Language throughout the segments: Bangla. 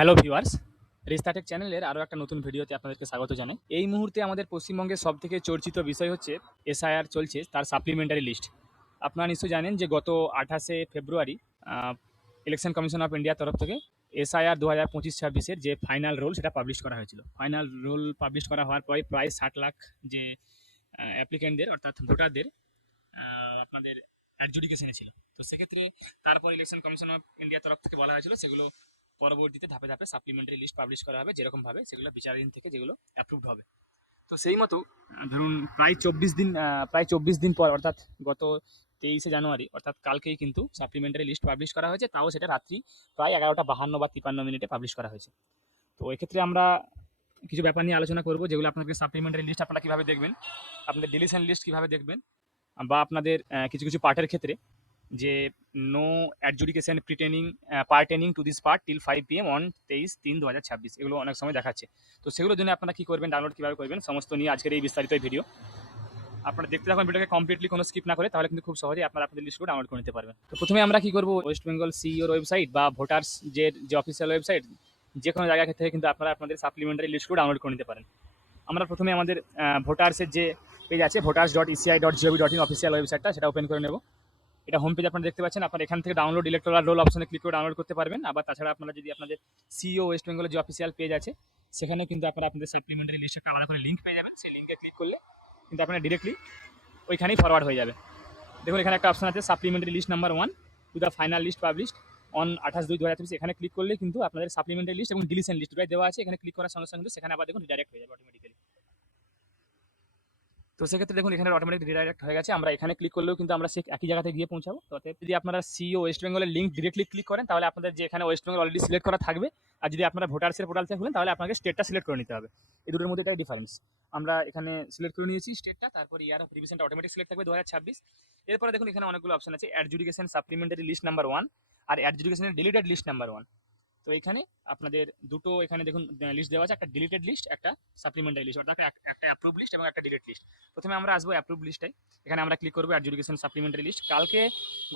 হ্যালো ভিউয়ার্স, রিস্তাটেক চ্যানেলের আরও একটা নতুন ভিডিওতে আপনাদেরকে স্বাগত জানাই। এই মুহূর্তে আমাদের পশ্চিমবঙ্গের সবথেকে চর্চিত বিষয় হচ্ছে এসআইআর চলছে, তার সাপ্লিমেন্টারি লিস্ট। আপনারা নিশ্চয়ই জানেন যে গত 28শে ফেব্রুয়ারি ইলেকশন কমিশন অফ ইন্ডিয়ার তরফ থেকে এসআইআর 2025-26-এর যে ফাইনাল রোল সেটা পাবলিশ করা হয়েছিল। ফাইনাল রোল পাবলিশ করা হওয়ার পরে প্রায় 60 লাখ যে অ্যাপ্লিকেন্টদের অর্থাৎ ভোটারদের আপনাদের অ্যাডজুডিকেশনে ছিল। তো সেক্ষেত্রে তারপর ইলেকশন কমিশন অফ ইন্ডিয়ার তরফ থেকে বলা হয়েছিল সেগুলো পরবর্তীতে ধাপে ধাপে সাপ্লিমেন্টারি লিস্ট পাবলিশ করা হবে, যেরকমভাবে সেগুলো বিচারাধীন থেকে যেগুলো অ্যাপ্রুভড হবে। তো সেই মতো ধরুন প্রায় চব্বিশ দিন পর অর্থাৎ গত 23শে জানুয়ারি অর্থাৎ কালকেই কিন্তু সাপ্লিমেন্টারি লিস্ট পাবলিশ করা হয়েছে, তাও সেটা রাত্রি প্রায় 11টা 52 বা 53 মিনিটে পাবলিশ করা হয়েছে। তো এক্ষেত্রে আমরা কিছু ব্যাপার নিয়ে আলোচনা করবো, যেগুলো আপনাদের সাপ্লিমেন্টারি লিস্ট আপনারা কীভাবে দেখবেন, আপনাদের ডিলিশন লিস্ট কীভাবে দেখবেন, বা আপনাদের কিছু কিছু পার্টের ক্ষেত্রে যে no adjudication pertaining to this part till 5 PM on 23/3/2026 এগুলো অনেক সময় দেখাচ্ছে। তো সেগুলোর জন্য আপনারা কী করবেন, ডাউনলোড কীভাবে করবেন, সমস্ত নিয়ে আজকের এই বিস্তারিত ভিডিও। আপনারা দেখতে থাকুন ভিডিওকে কমপ্লিটলি, কোনো স্কিপ না করে, তাহলে কিন্তু খুব সহজেই আপনারা আপনাদের লিস্টগুলো ডাউনলোড করে নিতে পারবেন। তো প্রথমে আমরা কী করবো, ওয়েস্ট বেঙ্গল সিইওর ওয়েবসাইট বা ভোটার্স যে অফিসিয়াল ওয়েবসাইট, যে কোনো জায়গা থেকে কিন্তু আপনারা আপনাদের সাপ্লিমেন্টারি লিস্টগুলো ডাউনলোড করে নিতে পারেন। আমরা প্রথমে আমাদের ভোটার্সের যে পেজ আছে voters.eci.gov.in অফিসিয়াল ওয়েবসাইটটা, সেটা ওপেন করে নেব। এটা হোম পেজ আপনারা দেখতে পাচ্ছেন। আপনারা এখান থেকে ডাউনলোড ইলেকটোরাল রোল অপশনে ক্লিক করে ডাউনলোড করতে পারবেন। আবার তাছাড়া আপনারা যদি আপনাদের সিইও ওয়েস্ট বেঙ্গলের যে অফিসিয়াল পেজ আছে, সেখানেও কিন্তু আপনারা আপনাদের সাপ্লিমেন্টারি লিস্টে একটা আলাদা করে লিঙ্ক পেয়ে যাবেন। সেই লিঙ্কে ক্লিক করলে কিন্তু আপনারা ডিরেক্টলি ওইখানেই ফরওয়ার্ড হয়ে যাবে। দেখুন এখানে একটা অপশন আছে supplementary list number 1 to the final list published on 28/2/2023। এখানে ক্লিক করলে কিন্তু আপনাদের সাপ্লিমেন্টারি লিস্ট এবং ডিলিশন লিস্ট দুটোই দেওয়া আছে। এখানে ক্লিক করার সঙ্গে সঙ্গে সেখানে আবার দেখুন রিডাইরেক্ট হয়ে যাবে অটোমেটিক্যালি। তো সেক্ষেত্রে দেখুন এখানে অটোমেটিক রিডাইরেক্ট হয়ে গেছে। আমরা এখানে ক্লিক করলেও কিন্তু আমরা সেই একই জায়গাতে গিয়ে পৌঁছাবো। তো যদি আপনারা সিইও ওয়েস্ট বেঙ্গলের লিঙ্ক ডিরেক্টলি ক্লিক করেন, তাহলে আপনাদের যে এখানে ওয়েস্ট বেঙ্গল অলরেডি সিলেক্ট করা থাকবে। আর যদি আপনারা ভোটার্সের পোর্টাল থেকে খুলেন, তাহলে আপনাকে স্টেটটা সিলেক্ট করে নিতে হবে। এই দুটোর মধ্যে এটাই ডিফারেন্স। আমরা এখানে সিলেক্ট করে নিয়েছি স্টেটটা, তারপর ইয়ার অফ রিভিশনটা অটোমেটিক সিলেক্ট থাকবে 2026। এরপরে দেখুন এখানে অনেকগুলো অপশন আছে, অ্যাডজুডিকেশন সাপ্লিমেন্টারি লিস্ট নাম্বার 1 আর অ্যাডজুডিকেশনের ডিলিটেড লিস্ট নাম্বার 1। তো এখানে আপনাদের দুটো এখানে দেখুন লিস্ট দেওয়া আছে, একটা ডিলিটেড লিস্ট, একটা সাপ্লিমেন্টারি লিস্ট, অর্থাৎ একটা অ্যাপ্রুভ লিস্ট এবং একটা ডিলিট লিস্ট। প্রথমে আমরা আসবো অ্যাপ্রুভ লিস্টটাই। এখানে আমরা ক্লিক করবো অ্যাডজুডিকেশন সাপ্লিমেন্টারি লিস্ট। কালকে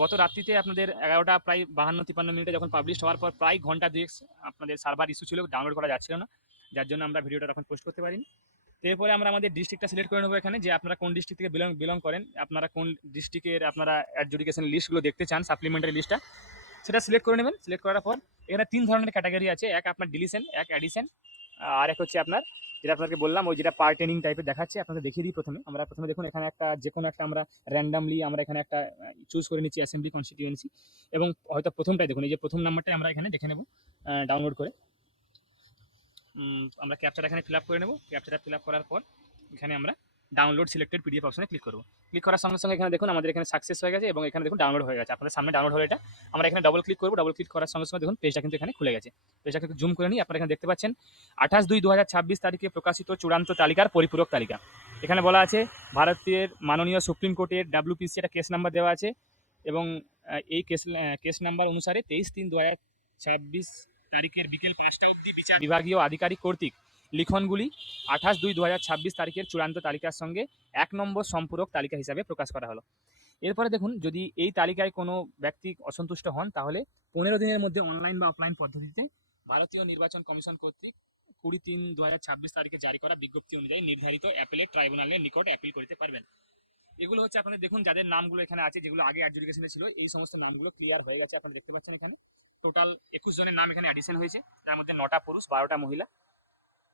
গত রাত্রিতে আপনাদের 11টা প্রায় 52-53 মিনিটে যখন পাবলিশ হওয়ার পর প্রায় ঘন্টা দুয়েক আপনাদের সার্ভার ইস্যু ছিল, ডাউনলোড করা যাচ্ছিল না, যার জন্য আমরা ভিডিওটা তখন পোস্ট করতে পারিনি। তো এরপরে আমরা আমাদের ডিস্ট্রিক্টটা সিলেক্ট করে নেবো এখানে, যে আপনারা কোন ডিস্ট্রিক্ট থেকে বিলং করেন, আপনারা কোন ডিস্ট্রিক্টের আপনারা অ্যাডজুডিকেশন লিস্টগুলো দেখতে চান, সাপ্লিমেন্টারি লিস্টটা সেটা সিলেক্ট করে নেবেন। সিলেক্ট করার পর এখানে 3 ধরনের ক্যাটাগরি আছে, এক আপনার ডিলিশন, এক অ্যাডিশন, আর এক হচ্ছে আপনার যেটা আপনাকে বললাম ওই যেটা পার্টেনিং টাইপের দেখাচ্ছে। আপনাদের দেখিয়ে দিই প্রথমে। আমরা প্রথমে দেখুন এখানে একটা যে কোনো একটা আমরা র্যান্ডামলি আমরা এখানে একটা চুজ করে নিচ্ছি অ্যাসেম্বলি কনস্টিটিউয়েন্সি, এবং হয়তো প্রথমটাই দেখুন, এই যে প্রথম নাম্বারটাই আমরা এখানে দেখে নেব ডাউনলোড করে। আমরা ক্যাপচাটা এখানে ফিল আপ করে নেব। ক্যাপচাটা ফিল আপ করার পর এখানে আমরা ডাউনলোড সিলেক্টেড পিডিএফ অপশনে ক্লিক করব। ক্লিক করার সঙ্গে সঙ্গে এখানে দেখুন আমাদের এখানে সাকসেস হয়ে গেছে, এবং এখানে দেখুন ডাউনলোড হয়ে গেছে। আপনাদের সামনে ডাউনলোড হলো এটা। আমরা এখানে ডবল ক্লিক করব। ডবল ক্লিক করার সঙ্গে সঙ্গে দেখুন পেজটা কিন্তু এখানে খুলে গেছে। পেজটাকে একটু জুম করে নিই। আপনারা এখানে দেখতে পাচ্ছেন 28/2/2026 তারিখে প্রকাশিত চূড়ান্ত তালিকার পরিপূরক তালিকা। এখানে বলা আছে ভারতের মাননীয় সুপ্রিম কোর্টের WPC একটা কেস নাম্বার দেওয়া আছে, এবং এই কেস নাম্বার অনুসারে 23/3/2026 তারিখের বিকেল 5টা অবধি বিচার বিভাগীয় আধিকারিক কর্তৃক লিখনগুলি 28/2/2026 তারিখের চূড়ান্ত তালিকার সঙ্গে 1 নম্বর সম্পূরক তালিকা হিসাবে প্রকাশ করা হলো। এরপরে দেখুন যদি এই তালিকায় কোনো ব্যক্তি অসন্তুষ্ট হন, তাহলে 15 দিনের মধ্যে অনলাইন বা অফলাইন পদ্ধতিতে ভারতীয় নির্বাচন কমিশন কর্তৃক 20/3/2026 তারিখে জারি করা বিজ্ঞপ্তি অনুযায়ী নির্ধারিত অ্যাপেলেট ট্রাইব্যুনালের নিকট অ্যাপিল করতে পারবেন। এগুলো হচ্ছে আপনাদের দেখুন যাদের নামগুলো এখানে আছে, যেগুলো আগে অ্যাডজুডিকেশনে ছিল, এই সমস্ত নামগুলো ক্লিয়ার হয়ে গেছে। আপনারা দেখতে পাচ্ছেন এখানে টোটাল 21 জনের নাম এখানে অ্যাডিশন হয়েছে, তার মধ্যে 9টা পুরুষ 12টা মহিলা।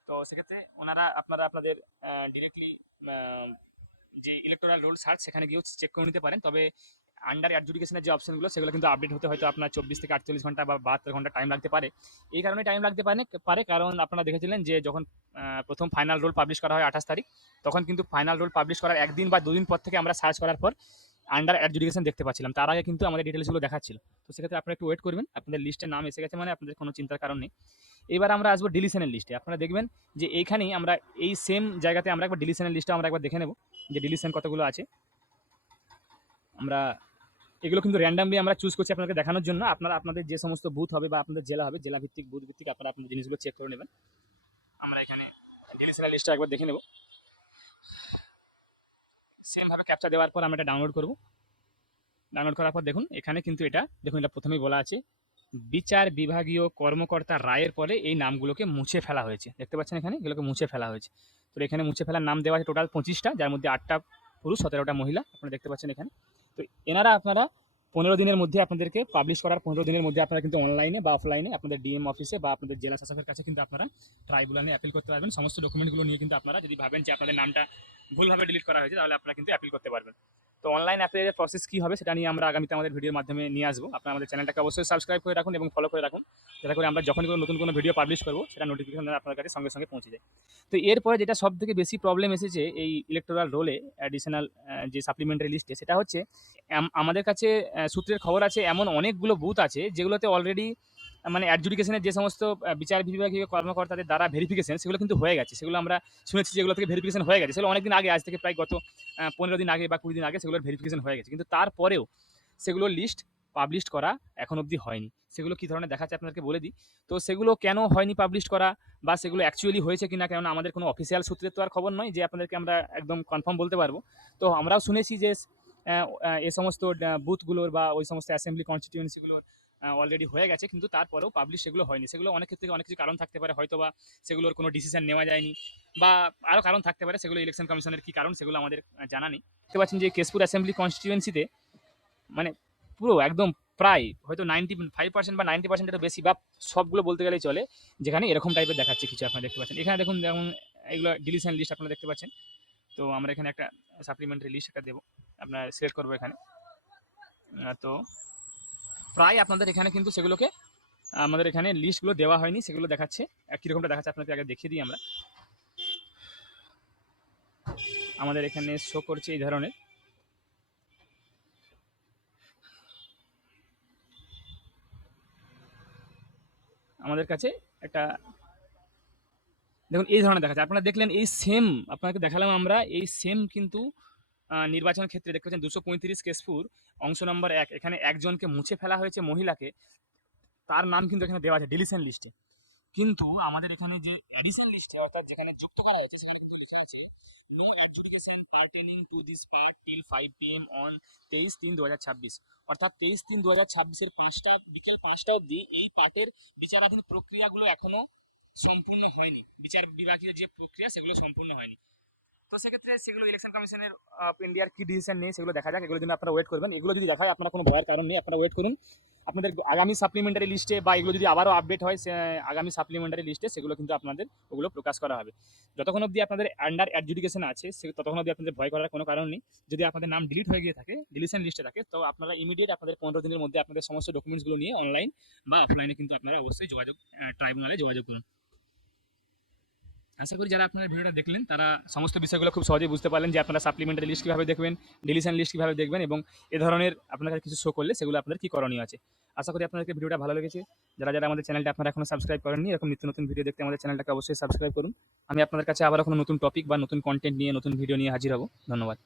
তো সেক্ষেত্রে ওনারা আপনারা আপনাদের ডিরেক্টলি যে ইলেকটোরাল রোল সার্চ সেখানে গিয়েও চেক করে নিতে পারেন। তবে আন্ডার অ্যাডজুডিকেশনের যে অপশনগুলো সেগুলো কিন্তু আপডেট হতে হয়তো আপনার 24 থেকে 48 ঘন্টা বা 72 ঘন্টা টাইম লাগতে পারে। এই কারণে টাইম লাগতে পারে কারণ আপনারা দেখেছিলেন যে যখন প্রথম ফাইনাল রোল পাবলিশ করা হয় 28 তারিখ, তখন কিন্তু ফাইনাল রোল পাবলিশ করার একদিন বা দুদিন পর থেকে আমরা সার্চ করার পর আন্ডার অ্যাডজুডিকেশন দেখতে পাচ্ছিলাম, তার আগে কিন্তু আমাদের ডিটেলসগুলো দেখাচ্ছিল। তো সেক্ষেত্রে আপনারা একটু ওয়েট করবেন, আপনাদের লিস্টের নাম এসে গেছে মানে আপনাদের কোনো চিন্তার কারণ নেই। এবার আমরা আসবো ডিলিশনের লিস্টে। আপনারা দেখবেন যে এইখানেই আমরা এই সেম জায়গাতে আমরা একবার ডিলিশনের লিস্টটা আমরা একবার দেখে নেব যে ডিলিশন কতগুলো আছে। আমরা এগুলো কিন্তু র্যান্ডামলি আমরা চুজ করছি আপনাকে দেখানোর জন্য। আপনারা আপনাদের যে সমস্ত বুথ হবে বা আপনাদের জেলা হবে, জেলা ভিত্তিক বুথ ভিত্তিক আপনারা আপনাদের জিনিসগুলো চেক করে নেবেন। আমরা এখানে ডিলিশনের লিস্টটা একবার দেখে নেব। সেমভাবে ক্যাপচা দেওয়ার পর আমরা এটা ডাউনলোড করব। ডাউনলোড করার পর দেখুন এখানে কিন্তু এটা দেখুন, এটা প্রথমেই বলা আছে বিচার বিভাগীয় কর্মকর্তার রায়ের পরে এই নামগুলোকে মুছে ফেলা হয়েছে। দেখতে পাচ্ছেন এখানে এগুলোকে মুছে ফেলা হয়েছে। তো এখানে মুছে ফেলার নাম দেওয়া আছে টোটাল 25টা, যার মধ্যে 8টা পুরুষ 17টা মহিলা আপনারা দেখতে পাচ্ছেন এখানে। তো এনারা আপনারা 15 দিনের মধ্যে আপনাদেরকে পাবলিশ করার 15 দিনের মধ্যে আপনারা কিন্তু অনলাইনে বা অফলাইনে আপনাদের ডিএম অফিসে বা আপনাদের জেলা শাসকের কাছে কিন্তু আপনারা ট্রাইব্যুনালে অ্যাপিল করতে পারবেন। সমস্ত ডকুমেন্টগুলো নিয়ে কিন্তু আপনারা যদি ভাবেন যে আপনাদের নামটা ভুলভাবে ডিলিট করা হয়েছে তাহলে আপনারা কিন্তু অ্যাপিল করতে পারবেন। তো অনলাইন অ্যাপিলের প্রসেস কী হবে সেটা নিয়ে আমরা আগামীতে আমাদের ভিডিওর মাধ্যমে নিয়ে আসবো। আপনারা আমাদের চ্যানেলটাকে অবশ্যই সাবস্ক্রাইব করে রাখুন এবং ফলো করে রাখুন, যাতে করে আমরা যখনই কোনো নতুন কোনো ভিডিও পাবলিশ করবো সেটা নোটিফিকেশন আপনার কাছে সঙ্গে সঙ্গে পৌঁছে যায়। তো এরপরে যেটা সব থেকে বেশি প্রবলেম এসেছে এই ইলেকটোরাল রোলে অ্যাডিশনাল যে সাপ্লিমেন্টারি লিস্টে, সেটা হচ্ছে আমাদের কাছে সূত্রের খবর আছে এমন অনেকগুলো বুথ আছে যেগুলোতে অলরেডি মানে অ্যাডজুডিকেশনের যে সমস্ত বিচার বিভাগীয় কর্মকর্তাদের দ্বারা ভেরিফিকেশন সেগুলো কিন্তু হয়ে গেছে। সেগুলো আমরা শুনেছি যেগুলো থেকে ভেরিফিকেশন হয়ে গেছে, সেগুলো অনেকদিন আগে, আজ থেকে প্রায় গত 15 দিন আগে বা 20 দিন আগে সেগুলোর ভেরিফিকেশন হয়ে গেছে। কিন্তু তারপরেও সেগুলোর লিস্ট পাবলিশ করা এখন অবধি হয়নি। সেগুলো কী ধরনের দেখাচ্ছে আপনাদেরকে বলে দিই। তো সেগুলো কেন হয়নি পাবলিশ করা বা সেগুলো অ্যাকচুয়ালি হয়েছে কিনা, কেননা আমাদের কোনো অফিসিয়াল সূত্রের তো আর খবর নয় যে আপনাদেরকে আমরা একদম কনফার্ম বলতে পারবো। তো আমরাও শুনেছি যে এ সমস্ত বুথগুলোর বা ওই সমস্ত অ্যাসেম্বলি কনস্টিটিউয়েন্সিগুলোর অলরেডি হয়ে গেছে, কিন্তু তারপরেও পাবলিশ সেগুলো হয়নি। সেগুলো অনেক ক্ষেত্রে অনেক কিছু কারণ থাকতে পারে, হয়তো বা সেগুলোর কোনো ডিসিশন নেওয়া যায়নি বা আরও কারণ থাকতে পারে। সেগুলো ইলেকশন কমিশনের কী কারণ সেগুলো আমাদের জানা নেই। দেখতে পাচ্ছেন যে কেশপুর অ্যাসেম্বলি কনস্টিটিউয়েন্সিতে মানে পুরো একদম প্রায় হয়তো 95% বা 90% এরও বেশি বা সবগুলো বলতে গেলেই চলে, যেখানে এরকম টাইপের দেখাচ্ছে কিছু আপনারা দেখতে পাচ্ছেন। এখানে দেখুন যেমন এগুলো ডিলিশন লিস্ট আপনারা দেখতে পাচ্ছেন। তো আমরা এখানে একটা সাপ্লিমেন্টারি লিস্ট একটা দেবো, আপনার সিলেক্ট করবো এখানে। তো প্রায় আপনাদের এখানে কিন্তু সেগুলোকে আমাদের এখানে লিস্টগুলো দেওয়া হয়নি, সেগুলো দেখাচ্ছে। কীরকমটা দেখাচ্ছে আপনাকে আগে দেখিয়ে দিই আমরা। আমাদের এখানে শো করছে এই ধরনের, আমাদের কাছে একটা দেখুন এই ধরনের দেখাচ্ছে। আপনারা দেখলেন এই সেম আপনাকে দেখালাম আমরা, এই সেম কিন্তু নির্বাচনের ক্ষেত্রে দেখতে পাচ্ছেন 235 কেশপুর অংশ নম্বর 1, এখানে একজনকে মুছে ফেলা হয়েছে মহিলাকে, তার নাম কিন্তু এখানে দেওয়া আছে ডিলিশন লিস্টে। কিন্তু আমাদের এখানে যে অ্যাডিশন লিস্টে অর্থাৎ যেখানে যুক্ত করা হয়েছে সেখানে কিন্তু লেখা আছে no adjudication pertaining to this part till 5 PM on 23/3/2026, অর্থাৎ 23/3/2026 বিকেল 5টা অবধি এই পার্টের বিচারাধীন প্রক্রিয়াগুলো এখনো সম্পূর্ণ হয়নি। বিচার বিভাগীয় যে প্রক্রিয়া সেগুলো সম্পূর্ণ হয়নি। তো সেক্ষেত্রে সেগুলো ইলেকশন কমিশনের অফ ইন্ডিয়ার কি ডিসিশন নেই সেগুলো দেখা যাক, এগুলোর জন্য আপনারা ওয়েট করবেন। এগুলো যদি দেখায় আপনারা কোনো ভয়ের কারণ নেই, আপনারা ওয়েট করুন। আপনাদের আগামী সাপ্লিমেন্টারি লিস্টে বা এগুলো যদি আবারও আপডেট হয় আগামী সাপ্লিমেন্টারি লিস্টে সেগুলো কিন্তু আপনাদের ওগুলো প্রকাশ করা হবে। যতক্ষণ অবধি আপনাদের আন্ডার অ্যাডজুডিকেশন আছে ততক্ষণ অবধি আপনাদের ভয় করার কোনো কারণ নেই। যদি আপনাদের নাম ডিলিট হয়ে গিয়ে থাকে, ডিলিশন লিস্টে থাকে, তো আপনারা ইমিডিয়েট আপনাদের 15 দিনের মধ্যে আপনাদের সমস্ত ডকুমেন্টসগুলো নিয়ে অনলাইন বা অফলাইনে কিন্তু আপনারা অবশ্যই ট্রাইব্যুনালে যোগাযোগ করুন। আশা করি যারা আপনারা ভিডিওটা দেখলেন তারা সমস্ত বিষয়গুলো খুব সহজেই বুঝতে পারলেন যে আপনারা সাপ্লিমেন্টারি লিস্ট কীভাবে দেখবেন, ডিলিশন লিস্ট কীভাবে দেখবেন এবং এ ধরনের আপনার কাছে কিছু শো করলে সেগুলো আপনাদের কী করণীয় আছে। আশা করি আপনাদেরকে ভিডিওটা ভালো লেগেছে। যারা যারা আমাদের চ্যানেলটা আপনারা এখনো সাবস্ক্রাইব করেননি, এরকম নিত্য নতুন ভিডিও দেখতে আমাদের চ্যানেলটাকে অবশ্যই সাবস্ক্রাইব করুন। আমি আপনাদের কাছে আবার কোনো নতুন টপিক বা নতুন কন্টেন্ট নিয়ে নতুন ভিডিও নিয়ে হাজির হব। ধন্যবাদ।